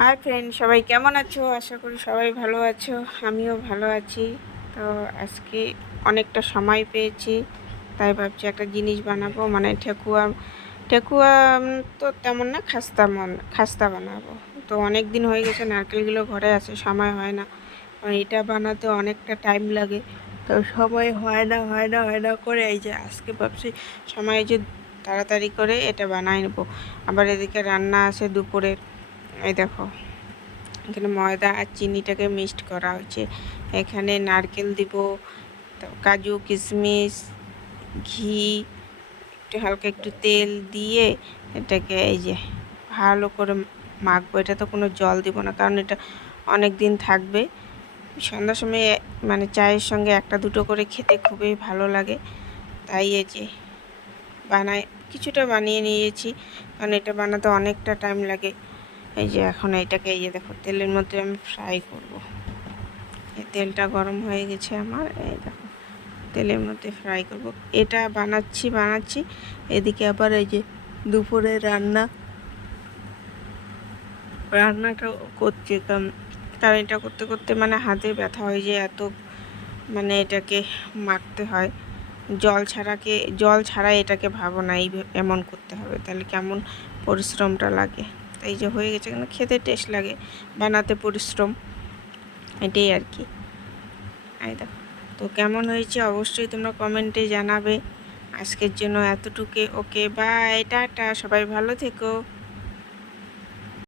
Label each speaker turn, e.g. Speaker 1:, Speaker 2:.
Speaker 1: Hi friend সবাই কেমন আছো? আশা করি সবাই ভালো আছো, আমিও ভালো আছি। তো আজকে অনেকটা সময় পেয়েছি, তাই ভাবছি একটা জিনিস বানাবো মানে ঠেকুয়া ঠেকুয়া তো তেমন না, খাস্তা মন, খাস্তা বানাবো। তো অনেক দিন হয়ে গেছে, নারকেলগুলো ঘরে আছে, সময় হয় না। আর এটা বানাতে অনেকটা টাইম লাগে। তো সময় হয় না হয় না হয় না করে এই যে আজকে ভাবছি সময় যে তাড়াতাড়ি করে এটা বানাই নেব। আবার এদিকে রান্না আছে দুপুরের। এই দেখো, এখানে ময়দা আর চিনিটাকে মিক্সড করা হয়েছে। এখানে নারকেল দিব কাজু, কিশমিশ, ঘি, একটু হালকা একটু তেল দিয়ে এটাকে এই যে ভালো করে মাখবো। এটা তো কোনো জল দিব না, কারণ এটা অনেক দিন থাকবে। সন্ধ্যার সময় মানে চায়ের সঙ্গে একটা দুটো করে খেতে খুবই ভালো লাগে। তাই এই যে বানাই, কিছুটা বানিয়ে নিয়েছি, কারণ এটা বানাতে অনেকটা টাইম লাগে। এই যে এখন এটাকে, এই যে দেখো, তেলের মধ্যে আমি ফ্রাই করব। এই তেলটা গরম হয়ে গেছে আমার, এই দেখো, তেলের মধ্যে ফ্রাই করব। এটা বানাচ্ছি বানাচ্ছি, এদিকে আবার এই যে দুপুরে রান্না, রান্নাটা করছি, কারণ কারণ এটা করতে করতে মানে হাতে ব্যথা হয়ে যে এত মানে এটাকে মাখতে হয়। জল ছাড়াকে, জল ছাড়া এটাকে ভাবো না, এই এমন করতে হবে, তাহলে কেমন পরিশ্রমটা লাগে। তাই যে হয়ে গেছে কিন্তু খেতে টেস্ট লাগে, বানাতে পরিশ্রম, এটাই আর কি। দেখো, তো কেমন হয়েছে অবশ্যই তোমরা কমেন্টে জানাবে। আজকের জন্য এতটুকু ওকে বাই এটা সবাই ভালো থেকো।